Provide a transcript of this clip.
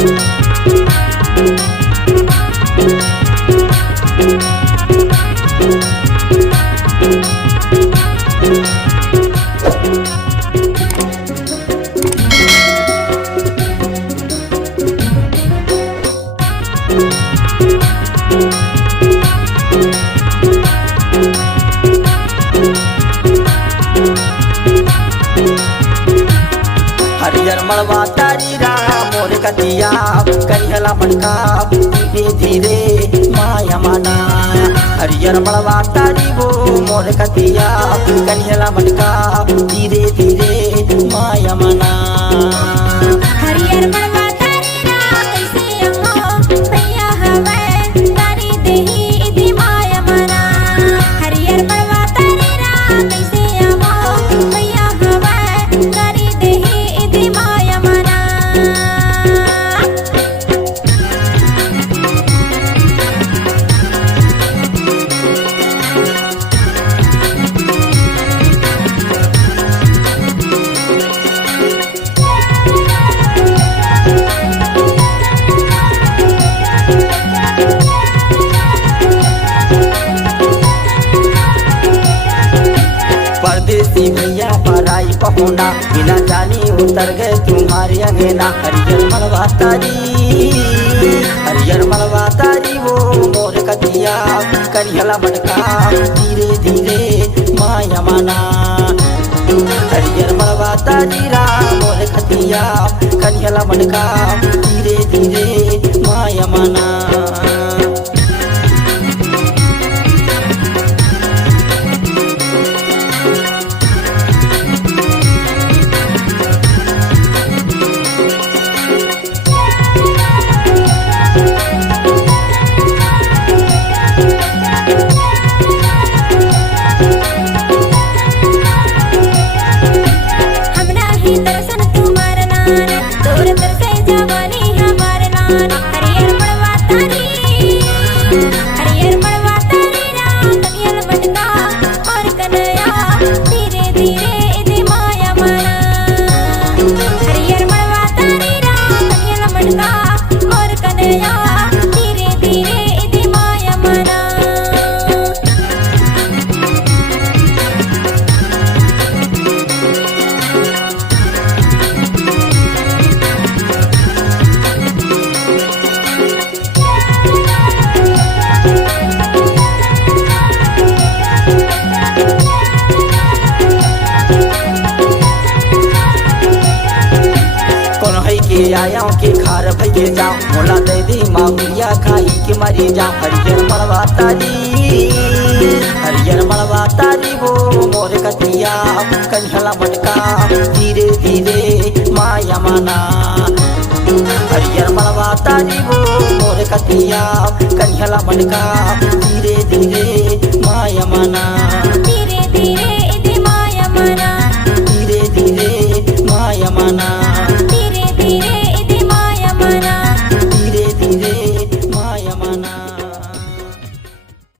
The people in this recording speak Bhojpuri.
हरियर मड़वा तारी राम मोर कतिया करिहला मनका धीरे धीरे माया मना। हरियर मड़वा तारी वो मोर कतिया करिहला मनका धीरे धीरे माया मना। हरियर मड़वा तारी राम कैसे अहो भैया हवे तारी देही इति माया मना। हरियर मड़वा तारी राम कैसे अहो भैया हवे तारी देही इति माया मना। परदेसी भैया पराई पहुना बिना जानी उतर गए तुम्हारे अंगना। हरियर मड़वा तारी हरियर मड़वा तारी वो मोर कतिया करिहला मनका धीरे धीरे माया मना। हरियर मड़वा तारी राम मोर कतिया करिहला मनका धीरे धीरे माया मना। दर्शन तुम्हार नान तोर तरसे जवानी हमार नान। हरियर मड़वा तारी हरियर मड़वा तारी राम कनियल मनका और कन्हैया धीरे धीरे इति माया मना। हरियर मड़वा तारी राम कनियल मनका और कन्हैया धीरे धीरे इति माया मना। आया के खार भैया जाओ मोला दे दी मामिया खाई के मरी जाओ। हरियर मड़वा तारी हरियर मड़वा तारी वो मोर कतिया करिहला मनका धीरे धीरे माया मना। हरियर मड़वा तारी वो मोर कतिया करिहला मनका धीरे धीरे माया मना। धीरे धीरे इति माया मना। धीरे धीरे माया मना।